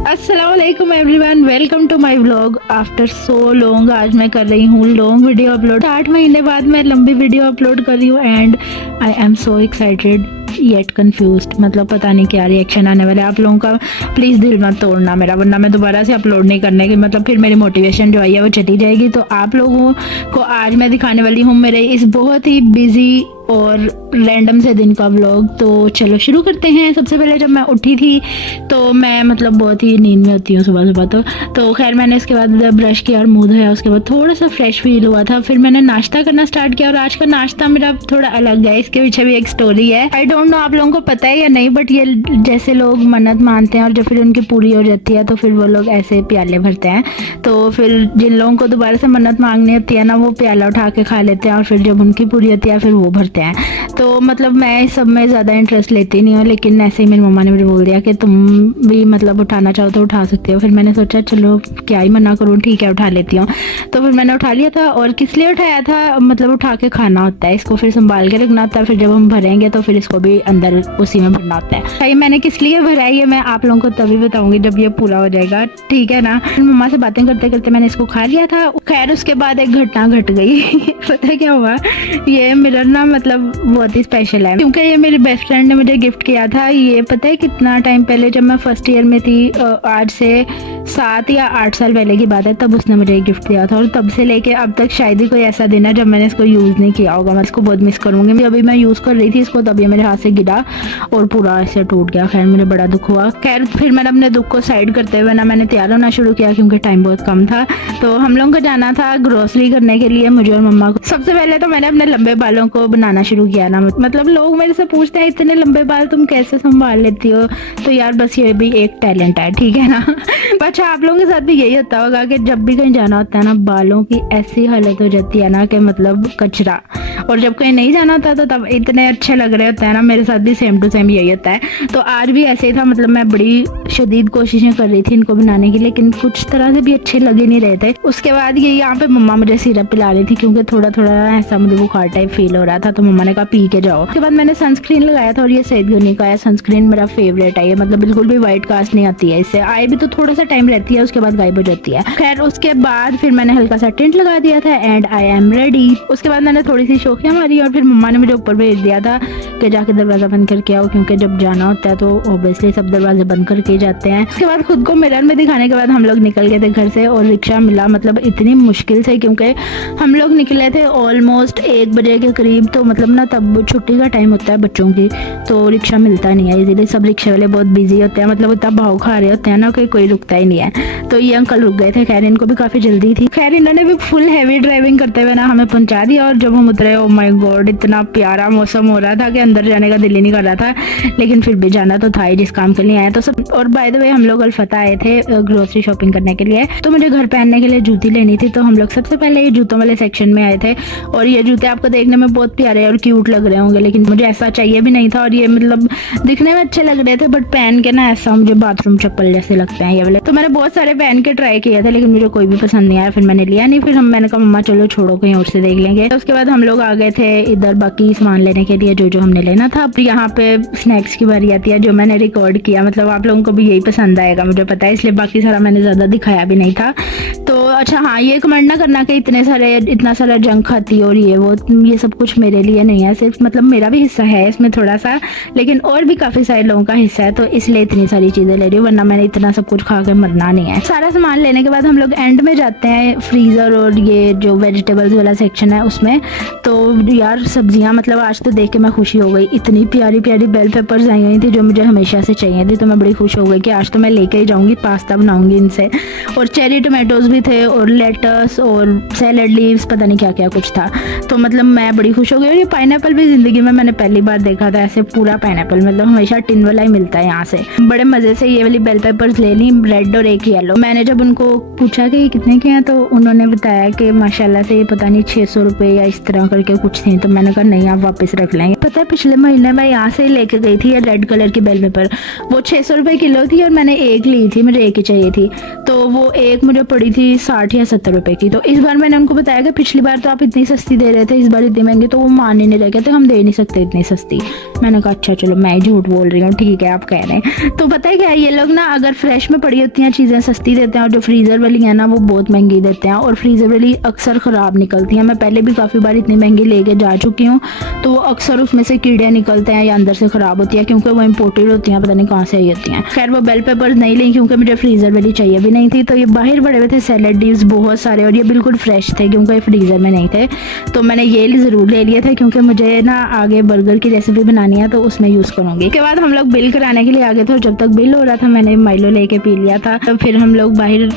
अस्सलामुअलैकुम everyone, welcome to my vlog. After so long आज मैं कर रही हूँ लॉन्ग वीडियो अपलोड। 8 महीने बाद मैं लंबी वीडियो अपलोड कर रही हूँ and I am so excited yet confused. मतलब पता नहीं क्या रिएक्शन आने वाला है आप लोगों का। प्लीज़ दिल मत तोड़ना मेरा, वरना मैं दोबारा से अपलोड नहीं करने की, मतलब फिर मेरी मोटिवेशन जो आई है वो चली जाएगी। तो आप लोगों को आज मैं दिखाने वाली हूँ मेरे इस बहुत ही बिजी और रैंडम से दिन का व्लॉग। तो चलो शुरू करते हैं। सबसे पहले जब मैं उठी थी तो मैं मतलब बहुत ही नींद में होती हूँ सुबह सुबह। तो खैर मैंने इसके बाद ब्रश किया और मुँह धोया, उसके बाद थोड़ा सा फ्रेश फील हुआ था। फिर मैंने नाश्ता करना स्टार्ट किया और आज का नाश्ता मेरा थोड़ा अलग है, इसके पीछे भी एक स्टोरी है। आई डोंट नो आप लोगों को पता है या नहीं, बट ये जैसे लोग मन्नत मानते हैं और जब फिर उनकी पूरी हो जाती है तो फिर वो लोग ऐसे प्याले भरते हैं। तो फिर जिन लोगों को दोबारा से मन्नत मांगनी होती है ना, वो प्याला उठा के खा लेते हैं और फिर जब उनकी पूरी होती है फिर वो भरते हैं। तो मतलब मैं इस सब में ज़्यादा इंटरेस्ट लेती नहीं हूँ, लेकिन ऐसे ही मेरी मम्मा ने मुझे बोल दिया कि तुम भी मतलब उठाना चाहो तो उठा सकते हो। फिर मैंने सोचा चलो क्या ही मना करूँ, ठीक है उठा लेती हूँ। तो फिर मैंने उठा लिया था। और किस लिए उठाया था, मतलब उठा के खाना होता है, इसको फिर संभाल के रखना होता है, फिर जब हम भरेंगे तो फिर इसको भी अंदर उसी में भरना होता है। भाई मैंने किस लिए भरा है ये मैं आप लोगों को तभी बताऊंगी जब ये पूरा हो जाएगा, ठीक है ना। फिर मम्मा से बातें करते करते मैंने इसको खा लिया था। खैर उसके बाद एक घटना घट गई पता क्या हुआ, ये मिरर ना मतलब बहुत ही स्पेशल है क्योंकि ये मेरी बेस्ट फ्रेंड ने मुझे गिफ्ट किया था। ये पता है कितना टाइम पहले, जब मैं फर्स्ट ईयर में थी, आज से 7 या 8 साल पहले की बात है, तब उसने मुझे गिफ्ट दिया था। और तब से लेके अब तक शायद ही कोई ऐसा दिन है जब मैंने इसको यूज़ नहीं किया होगा। मैं इसको बहुत मिस करूँगी। अभी मैं यूज़ कर रही थी इसको, तब ये मेरे हाथ से गिरा और पूरा ऐसे टूट गया। खैर मुझे बड़ा दुख हुआ। खैर फिर मैंने अपने दुख को साइड करते हुए ना मैंने तैयार होना शुरू किया क्योंकि टाइम बहुत कम था। तो हम लोगों को जाना था ग्रोसरी करने के लिए, मुझे और मम्मा को। सबसे पहले तो मैंने अपने लंबे बालों को बनाना शुरू किया ना, मतलब लोग मेरे से पूछते हैं इतने लंबे बाल तुम कैसे संभाल लेती हो। तो यार बस ये भी एक टैलेंट है, ठीक है ना। अच्छा आप लोगों के साथ भी यही होता होगा कि जब भी कहीं जाना होता है ना, बालों की ऐसी हालत हो जाती है ना कि मतलब कचरा, और जब कहीं नहीं जाना होता तो तब इतने अच्छे लग रहे होते हैं ना। मेरे साथ भी सेम टू सेम यही होता है। तो आज भी ऐसे ही था, मतलब मैं बड़ी शदीद कोशिशें कर रही थी इनको बनाने की, लेकिन कुछ तरह से भी अच्छे लग ही नहीं रहे थे। उसके बाद ये यहाँ पे मम्मा मुझे सिरप पिला रही थी क्योंकि थोड़ा थोड़ा ऐसा मुझे बुखार टाइप फील हो रहा था। तो मम्मा ने कहा पी के जाओ। उसके बाद मैंने सनस्क्रीन लगाया था और ये सैयद गनी का है सनस्क्रीन, मेरा फेवरेट है ये। मतलब बिल्कुल भी व्हाइट कास्ट नहीं आती है इससे, आए भी तो थोड़ा सा टाइम रहती है, उसके बाद गायब हो जाती है। खैर उसके बाद फिर मैंने हल्का सा टिंट लगा दिया था एंड आई एम रेडी। उसके बाद मैंने थोड़ी सी शोखियाँ मारी और फिर मम्मा ने मुझे ऊपर भेज दिया था कि जाके दरवाजा बंद करके आओ, क्योंकि जब जाना होता है तो ऑब्वियसली सब दरवाजे बंद करके जाते हैं। उसके बाद खुद को मिरर में दिखाने के बाद हम लोग निकल गए थे घर से और रिक्शा मिला, मतलब इतनी मुश्किल से, क्योंकि हम लोग निकले थे ऑलमोस्ट 1 बजे के करीब। तो मतलब ना तब छुट्टी का टाइम होता है बच्चों की, तो रिक्शा मिलता नहीं है इजीली। सब रिक्शा वाले बहुत बिजी होते हैं, मतलब इतना भाव खा रहे होते हैं ना कि कोई रुकता ही नहीं है। तो ये अंकल रुक गए थे। खैर इनको भी काफी जल्दी थी। खैर इन्होंने भी फुल हैवी ड्राइविंग करते हुए ना हमें पहुंचा दिया। और जब हम उतरे, ओ माय गॉड, इतना प्यारा मौसम हो रहा था कि अंदर जाने का दिल ही नहीं कर रहा था, लेकिन फिर भी जाना तो था ही, जिस काम के लिए आए तो सब। और बाय द वे हम लोग अल्फता आए थे ग्रोसरी शॉपिंग करने के लिए, तो मुझे घर पहनने के लिए जूती लेनी थी। तो हम लोग सबसे पहले ये जूतों वाले सेक्शन में आए थे। और ये जूते आपको देखने में बहुत प्यारे और क्यूट लग रहे होंगे, लेकिन मुझे ऐसा चाहिए भी नहीं था। और ये मतलब दिखने में अच्छे लग रहे थे, बट पहन के ना ऐसा मुझे बाथरूम चप्पल जैसे लगते हैं ये वाले। तो मैंने बहुत सारे पहन के ट्राई किया था, लेकिन मुझे कोई भी पसंद नहीं आया, फिर मैंने लिया नहीं। फिर मैंने कहा मम्मा चलो छोड़ो, कहीं और से देख लेंगे। तो उसके बाद हम लोग आ गए थे इधर बाकी सामान लेने के लिए, जो हमने लेना था। यहाँ पे स्नैक्स की बारी आती है, जो मैंने रिकॉर्ड किया। मतलब आप लोगों को भी यही पसंद आएगा मुझे पता है, इसलिए बाकी सारा मैंने ज्यादा दिखाया भी नहीं था। तो अच्छा हाँ, ये कमेंट ना करना कि इतना सारा जंक खाती है और ये सब कुछ मेरे लिए नहीं है, सिर्फ मतलब मेरा भी हिस्सा है इसमें थोड़ा सा, लेकिन और भी काफी सारे लोगों का हिस्सा है, तो इसलिए इतनी सारी चीजें ले रही हूँ, वरना मैंने इतना सब कुछ खा के मरना नहीं है। सारा सामान लेने के बाद हम लोग एंड में जाते हैं फ्रीजर और ये जो वेजिटेबल्स वाला सेक्शन है उसमें। तो यार सब्जियां, मतलब आज तो देख के मैं खुशी हो गई, इतनी प्यारी प्यारी बेल पेपर्स आई हुई थी जो मुझे हमेशा से चाहिए थी। तो मैं बड़ी खुश हो गई कि आज तो मैं लेके ही जाऊंगी, पास्ता बनाऊंगी इनसे। और चेरी टोमेटोज भी थे और लेटस और सैलेड लीव्स, पता नहीं क्या क्या कुछ था। तो मतलब मैं बड़ी खुश हो गई। और ये पाइनएप्पल भी जिंदगी में मैंने पहली बार देखा था ऐसे पूरा पाइनएप्पल, मतलब हमेशा टिन वाला ही मिलता है यहाँ से। बड़े मजे से ये वाली बेल पेपर्स ले ली, रेड रेड और एक येलो। मैंने जब उनको पूछा कि ये कितने के हैं तो उन्होंने बताया कि माशाल्लाह से ये पता नहीं 600 रुपये या इस तरह करके कुछ थी। तो मैंने कहा नहीं, आप वापस रख लेंगे। पता है पिछले महीने मैं यहाँ से लेके गई थी रेड कलर की बेल पेपर, वो 600 रुपये किलो थी और मैंने एक ली थी, मुझे एक ही चाहिए थी। तो वो एक मुझे पड़ी थी 60 या 70 रुपये की। तो इस बार मैंने उनको बताया कि पिछली बार तो आप इतनी सस्ती दे रहे थे, इस बार इतनी महंगी। तो वो मान ही नहीं रहे, कहते हम दे नहीं सकते इतनी सस्ती। मैंने कहा अच्छा चलो मैं झूठ बोल रही हूँ, ठीक है आप कह रहे हैं। तो पता है क्या, ये लोग ना अगर फ्रेश में पड़ी होती हैं चीज़ें सस्ती देते हैं और जो फ्रीज़र वाली है ना वो बहुत महंगी देते हैं। और फ्रीज़र वाली अक्सर ख़राब निकलती हैं। मैं पहले भी काफ़ी बार इतनी महंगी लेके जा चुकी हूँ, तो वो अक्सर उसमें से कीड़े निकलते हैं या अंदर से ख़राब होती है, क्योंकि वो इम्पोर्टेड होती हैं, पता नहीं कहाँ से आई होती हैं। खैर वो बेल पेपर्स नहीं ली क्योंकि मुझे फ्रीज़र वाली चाहिए भी नहीं थी। तो ये बाहर पड़े हुए थे सैलेड लीव्स बहुत सारे, और ये बिल्कुल फ्रेश थे क्योंकि ये फ्रीज़र में नहीं थे। तो मैंने ये ज़रूर ले लिए थे क्योंकि मुझे ना आगे बर्गर की रेसिपी बनानी है तो उसमें यूज़ करूँगी। उसके बाद हम लोग बिल कराने के लिए आ गए थे और जब तक बिल हो रहा था मैंने माइलो लेके पी लिया था। तो फिर हम लोग बाहर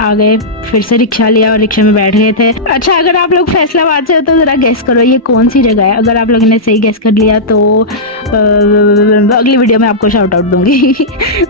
आ गए, फिर से रिक्शा लिया और रिक्शा में बैठ गए थे। अच्छा, अगर आप लोग फैसलाबाद से हो तो ज़रा गेस करो ये कौन सी जगह है। अगर आप लोगों ने सही गेस कर लिया तो अगली वीडियो में आपको शाउट आउट दूंगी।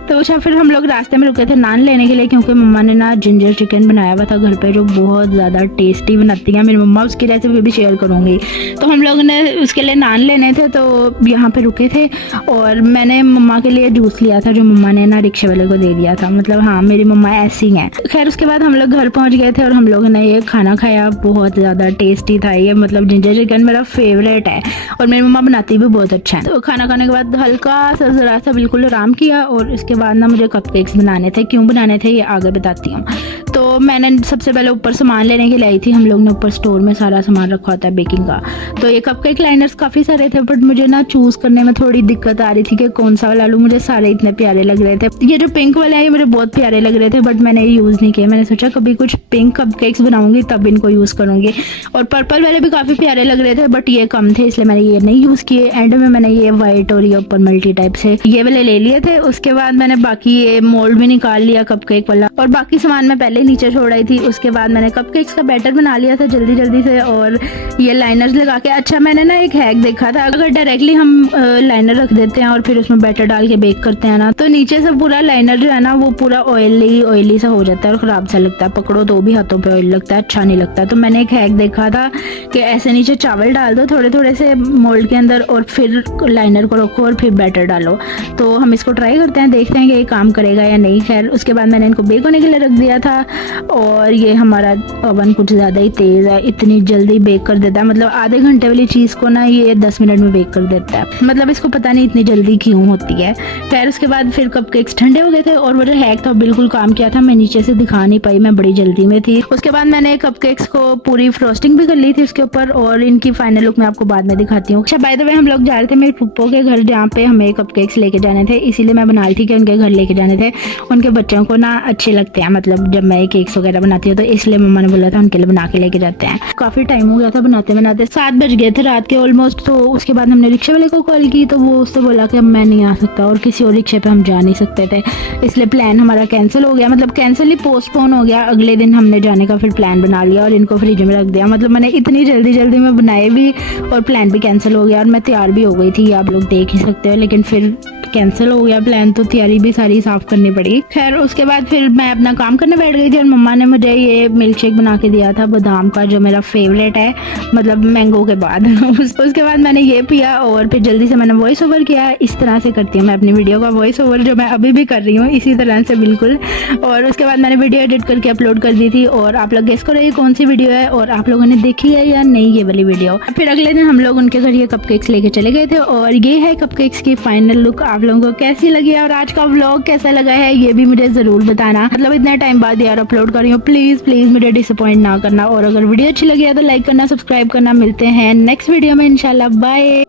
तो अच्छा, फिर हम लोग रास्ते में रुके थे नान लेने के लिए क्योंकि मम्मा ने ना जिंजर चिकन बनाया हुआ था घर पे, जो बहुत ज़्यादा टेस्टी बनाती है मेरी मम्मा। उसकी रेसिपी भी शेयर करूँगी। तो हम लोगों ने उसके लिए नान लेने थे तो यहाँ पे रुके थे और मैंने मम्मा के लिए जूस लिया था जो मम्मा ने ना रिक्शे वाले को दे दिया था। मतलब हाँ, मेरी मम्मा ऐसी हैं। खैर उसके बाद हम लोग घर पहुंच गए थे और हम लोगों ने ये खाना खाया, बहुत ज़्यादा टेस्टी था ये। मतलब जिंजर चिकन मेरा फेवरेट है और मेरी मम्मा बनाती भी बहुत अच्छा है। तो खाना खाने के बाद हल्का सा ज़रा सा बिल्कुल आराम किया और उसके बाद ना मुझे कपकेक्स बनाने थे। क्यों बनाने थे ये आगे बताती हूँ। तो मैंने सबसे पहले ऊपर सामान लेने के लिए आई थी। हम लोग ने ऊपर स्टोर में सारा सामान रखा होता है बेकिंग का। तो ये कपकेक लाइनर्स काफ़ी सारे थे बट मुझे ना चूज़ करने में थोड़ी दिक्कत आ रही थी कि कौन सा वाला लूँ। मुझे सारे इतने प्यारे लग रहे थे। ये जो पिंक वाले हैं ये मुझे बहुत प्यारे लग रहे थे बट मैंने ये यूज़ नहीं किए। मैंने सोचा कभी कुछ पिंक कपकेक्स बनाऊंगी तब इनको यूज़ करूंगी। और पर्पल वाले भी काफ़ी प्यारे लग रहे थे बट ये कम थे इसलिए मैंने ये नहीं यूज़ किए। एंड में मैंने ये वाइट और ये ऊपर मल्टी टाइप से ये वाले ले लिए थे। उसके बाद मैंने बाकी ये मोल्ड भी निकाल लिया कपकेक वाला और बाकी सामान मैं पहले नीचे छोड़ आई थी। उसके बाद मैंने कपकेक्स का बैटर बना लिया था जल्दी जल्दी से और ये लाइनर्स लगा के। अच्छा, मैंने ना एक हैक देखा था, अगर डायरेक्टली हम लाइनर रख देते हैं और फिर उसमें बैटर डाल के बेक करते हैं ना तो नीचे से पूरा लाइनर जो है ना वो पूरा ऑयली सा हो जाता है और ख़राब सा लगता है। पकड़ो तो भी हाथों पे ऑयल लगता है, अच्छा नहीं लगता। तो मैंने एक हैक देखा था कि ऐसे नीचे चावल डाल दो थोड़े थोड़े से मोल्ड के अंदर और फिर लाइनर को रखो और फिर बैटर डालो। तो हम इसको ट्राई करते हैं, देखते हैं कि ये काम करेगा या नहीं। खैर उसके बाद मैंने इनको बेक होने के लिए रख दिया था और ये हमारा ओवन कुछ ज़्यादा ही तेज़ है, इतनी जल्दी बेक कर देता है। मतलब आधे घंटे वाली चीज़ को ना ये 10 मिनट में बेक कर देता है। मतलब इसको पता नहीं इतनी जल्दी क्यों होती है। खैर उसके बाद फिर कपकेक्स ठंडे हो गए थे और वो जो हैक था बिल्कुल काम किया था। मैं नीचे से दिखा नहीं पाई, मैं बड़ी जल्दी में थी। उसके बाद मैंने कपकेक्स को पूरी फ्रोस्टिंग भी कर ली थी उसके ऊपर और इनकी फाइनल लुक मैं आपको बाद में दिखाती हूँ। अच्छा, बाय द वे हम लोग जा रहे थे मेरे फुप्पो के घर जहाँ पे हमें कपकेक्स लेके जाने थे, इसीलिए मैं बना रही थी कि उनके घर लेके जाने थे। उनके बच्चों को ना अच्छे लगते हैं, मतलब जब मैं केक्स वगैरह बनाती हूँ तो इसलिए मम्मा ने बोला था उनके लिए बना के लेके जाते हैं। काफ़ी टाइम हो गया था बनाते बनाते, 7 बज गए थे रात के ऑलमोस्ट। तो उसके बाद हमने रिक्शे वाले को कॉल की तो वो उससे बोला कि अब मैं नहीं आ सकता और किसी और रिक्शे पे हम जा नहीं सकते थे, इसलिए प्लान हमारा कैंसिल हो गया। मतलब कैंसिल ही, पोस्टपोन हो गया। अगले दिन हमने जाने का फिर प्लान बना लिया और इनको फ्रिज में रख दिया। मतलब मैंने इतनी जल्दी जल्दी में बनाए भी और प्लान भी कैंसिल हो गया और मैं तैयार भी हो गई थी, आप लोग देख ही सकते हो। लेकिन फिर कैंसिल हो गया प्लान तो तैयारी भी सारी साफ करनी पड़ी। खैर उसके बाद फिर मैं अपना काम करने बैठ गई थी और मम्मा ने मुझे ये मिल्क शेक बना के दिया था बादाम का, जो मेरा फेवरेट है, मतलब मैंगो के बाद। उसके बाद मैंने ये पिया और फिर जल्दी से मैंने वॉइस ओवर किया। इस तरह से करती हूँ मैं अपनी वीडियो का वॉइस ओवर, जो मैं अभी भी कर रही हूँ इसी तरह से बिल्कुल। और उसके बाद मैंने वीडियो एडिट करके अपलोड कर दी थी और आप लोग गेस करो ये कौन सी वीडियो है और आप लोगों ने देखी है या नहीं ये वाली वीडियो। फिर अगले दिन हम लोग उनके घर ये कपकेक्स लेके चले गए थे और ये है कपकेक्स की फाइनल लुक। आप लोगों को कैसी लगी और आज का व्लॉग कैसा लगा है ये भी मुझे ज़रूर बताना। मतलब इतना टाइम बाद यार अपलोड कर रही हूँ, प्लीज़ प्लीज़ मुझे डिसअपॉइंट ना करना। और अगर वीडियो अच्छी लगी है तो लाइक करना, सब्सक्राइब करना। मिलते हैं नेक्स्ट वीडियो में इंशाल्लाह, बाय।